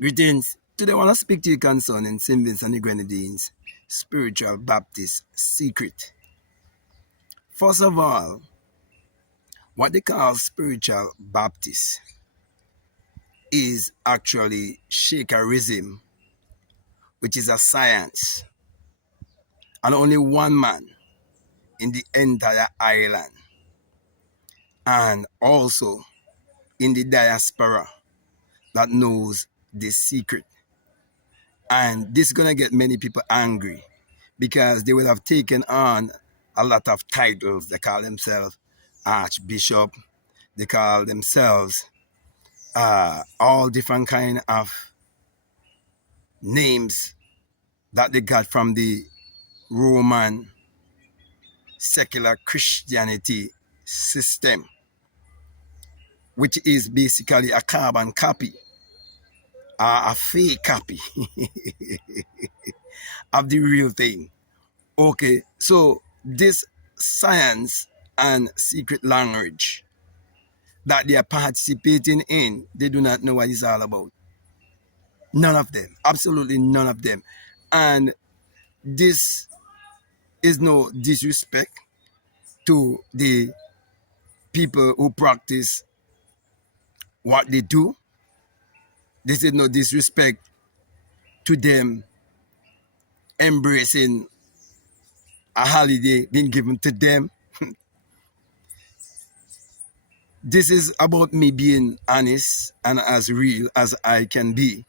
Greetings. Today I want to speak to you concerning St.Vincent and the Grenadines Spiritual Baptist Secret. First of all, what they call spiritual Baptist is actually Shakerism, which is a science, and only one man in the entire island and also in the diaspora that knows this secret. And this is going to get many people angry because they would have taken on a lot of titles. They call themselves Archbishop. They call themselves all different kind of names that they got from the Roman secular Christianity system, which is basically a carbon copy, a fake copy of the real thing. Okay, so this science and secret language that they are participating in, they do not know what it's all about. None of them, absolutely none of them. And this is no disrespect to the people who practice what they do. This is no disrespect to them embracing a holiday being given to them. This is about me being honest and as real as I can be,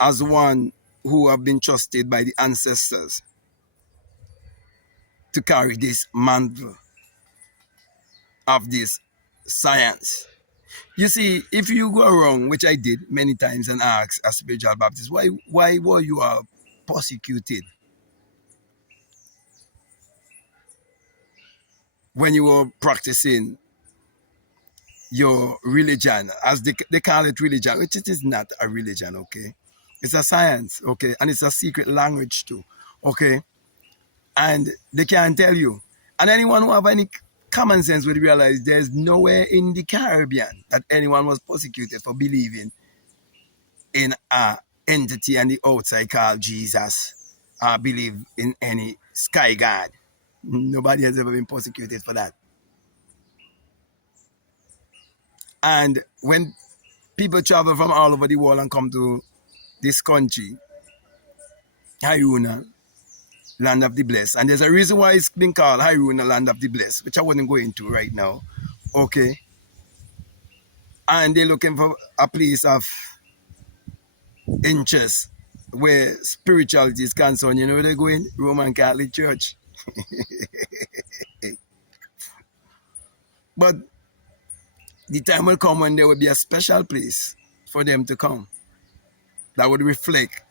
as one who have been trusted by the ancestors to carry this mantle of this science. You see, if you go wrong, which I did many times and ask a spiritual Baptist, why were you all persecuted when you were practicing your religion, as they call it religion, which it is not a religion, okay? It's a science, okay? And it's a secret language too, okay? And they can't tell you. And anyone who have any common sense would realize there's nowhere in the Caribbean that anyone was persecuted for believing in a entity on the outside called Jesus, or believe in any sky god. Nobody has ever been persecuted for that. And when people travel from all over the world and come to this country, Hairuna, land of the blessed, and there's a reason why it's been called Hairuna, land of the blessed, which I wouldn't go into right now, okay? And they're looking for a place of interest where spirituality is concerned. You know where they're going? Roman Catholic Church. But the time will come when there will be a special place for them to come that would reflect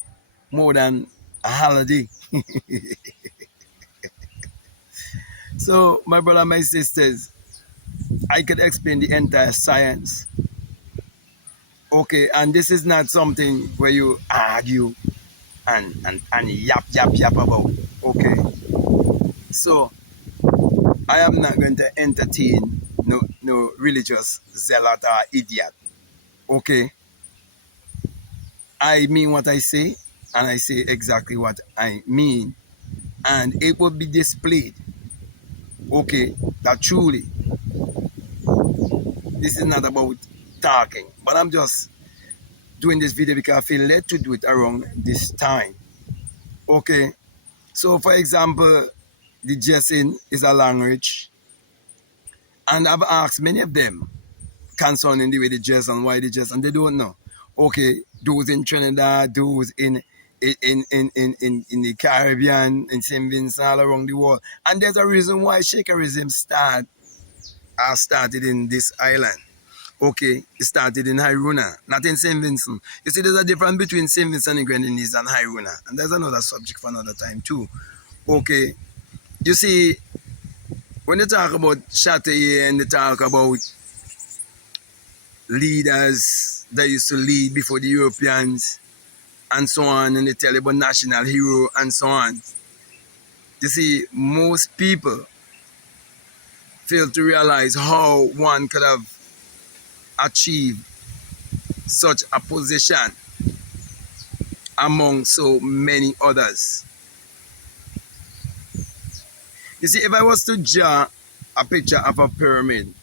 more than a holiday. So, my brother, my sisters, I could explain the entire science. Okay, and this is not something where you argue and yap about. Okay. So, I am not going to entertain no religious zealot or idiot. Okay? I mean what I say, and I say exactly what I mean. And it will be displayed, okay, that truly this is not about talking, but I'm just doing this video because I feel led to do it around this time. Okay? So, for example, the jesting is a language, and I've asked many of them concerning the way they dress and why they dress, and they don't know. Okay, those in Trinidad, those in the Caribbean, in St.Vincent, all around the world. And there's a reason why Shakerism started in this island. Okay, it started in Hairuna, not in St. Vincent. You see, there's a difference between St. Vincent and Grenadines and Hairuna. And there's another subject for another time too. Okay, you see, when they talk about Châteauneuf and they talk about leaders that used to lead before the Europeans and so on, and they tell you about national hero and so on. You see, most people fail to realize how one could have achieved such a position among so many others. You see, if I was to draw a picture of a pyramid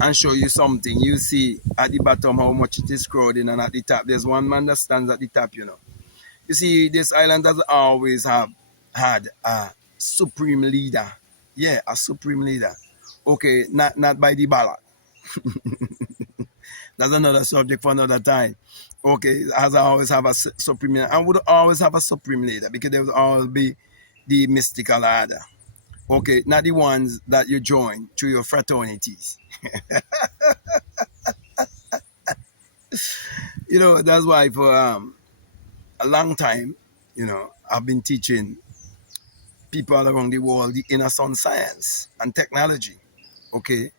and show you something, you see at the bottom how much it is crowded, and at the top there's one man that stands at the top, you know. You see, this island has always have had a supreme leader. Yeah, a supreme leader. Okay, not by the ballot. That's another subject for another time. Okay, as I always have a supreme leader. I would always have a supreme leader because there will always be the mystical order. Okay, not the ones that you join through your fraternities. You know, that's why for a long time, you know, I've been teaching people all around the world the inner sun science and technology. Okay,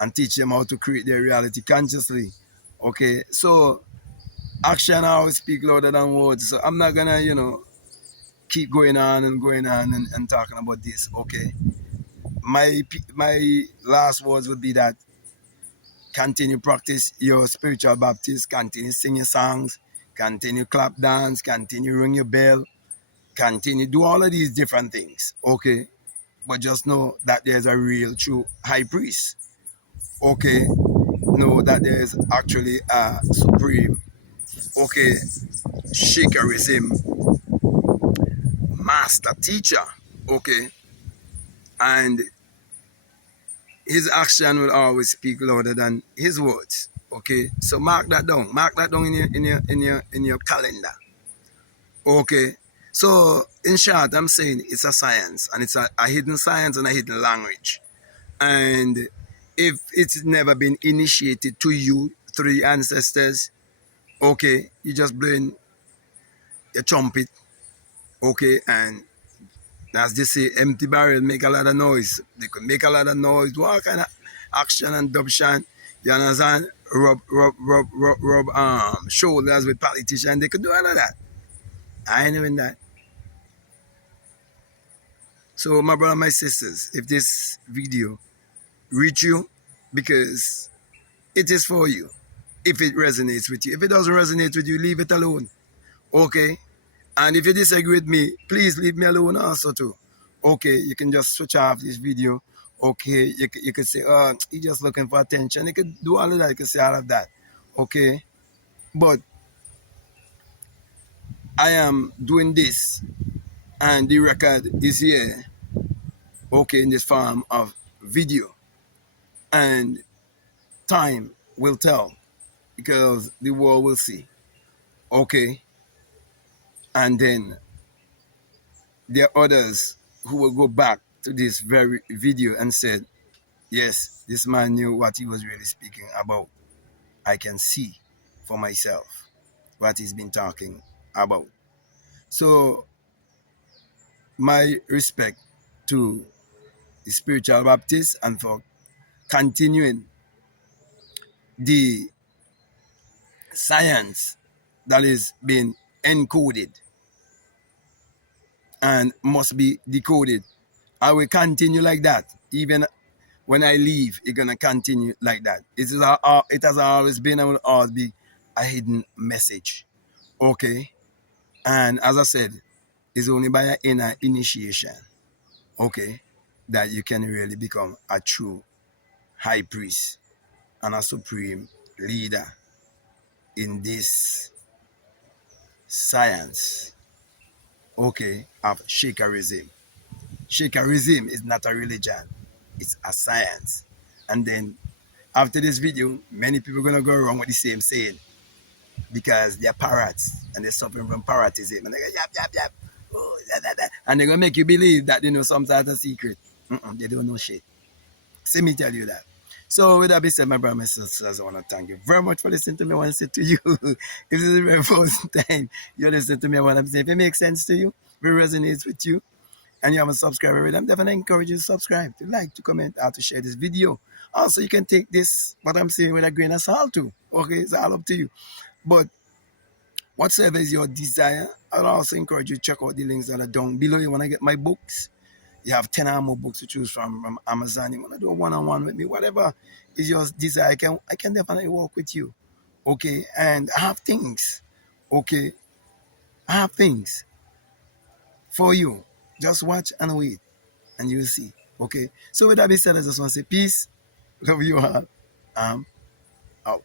and teach them how to create their reality consciously. Okay, so action always speak louder than words. So I'm not gonna, you know, keep going on and going on and talking about this. Okay, my last words would be that continue practice your spiritual baptism, continue sing your songs, continue clap dance, continue ring your bell, continue do all of these different things. Okay, but just know that there's a real true high priest. Okay, know that there's actually a supreme, okay, shakerism master teacher. Okay, and his action will always speak louder than his words. Okay, so mark that down. Mark that down in your calendar. Okay, so in short, I'm saying it's a science, and it's a hidden science and a hidden language. And if it's never been initiated to you through the ancestors, okay, you just blowing your trumpet, okay, and as they say, empty barrel make a lot of noise. They could make a lot of noise, do all kind of action and dubshan. You understand? Rub shoulders with politicians. They could do all of that. I ain't doing that. So my brother, my sisters, if this video reach you, because it is for you. If it resonates with you. If it doesn't resonate with you, leave it alone. Okay? And if you disagree with me, please leave me alone also too. Okay, you can just switch off this video. Okay, you could say, oh, he's just looking for attention. You could do all of that. You could say all of that. Okay? But I am doing this, and the record is here. Okay, in this form of video. And time will tell, because the world will see. Okay? And then there are others who will go back to this very video and said, yes, this man knew what he was really speaking about. I can see for myself what he's been talking about. So my respect to the spiritual Baptists and for continuing the science that is being encoded and must be decoded. I will continue like that. Even when I leave, it's going to continue like that. It has always been and will always be a hidden message. Okay? And as I said, it's only by an inner initiation, okay, that you can really become a true high priest and a supreme leader in this science, okay, of Shakerism. Shakerism is not a religion, it's a science. And then after this video, many people are going to go around with the same saying because they're parrots and they're suffering from parrotism. And they go, yap, yap, yap. Oh, da, da, da. And they're going to make you believe that they know some sort of secret. They don't know shit. See me tell you that. So with that being said, my brother, my sisters, I want to thank you very much for listening to me. I want to say to you, if this is the very first time you listen to me, what I'm saying, if it makes sense to you, if it resonates with you, and you haven't subscribed already, I'm definitely encourage you to subscribe, to like, to comment, or to share this video. Also, you can take this, what I'm saying, with a grain of salt too. Okay, it's all up to you. But whatsoever is your desire, I'd also encourage you to check out the links that are down below. You want to get my books? You have 10 or more books to choose from Amazon. You want to do a one-on-one with me? Whatever is your desire, I can definitely work with you. Okay, and I have things. Okay, I have things for you. Just watch and wait, and you'll see. Okay. So with that being said, I just want to say peace. Love you all. Um, out.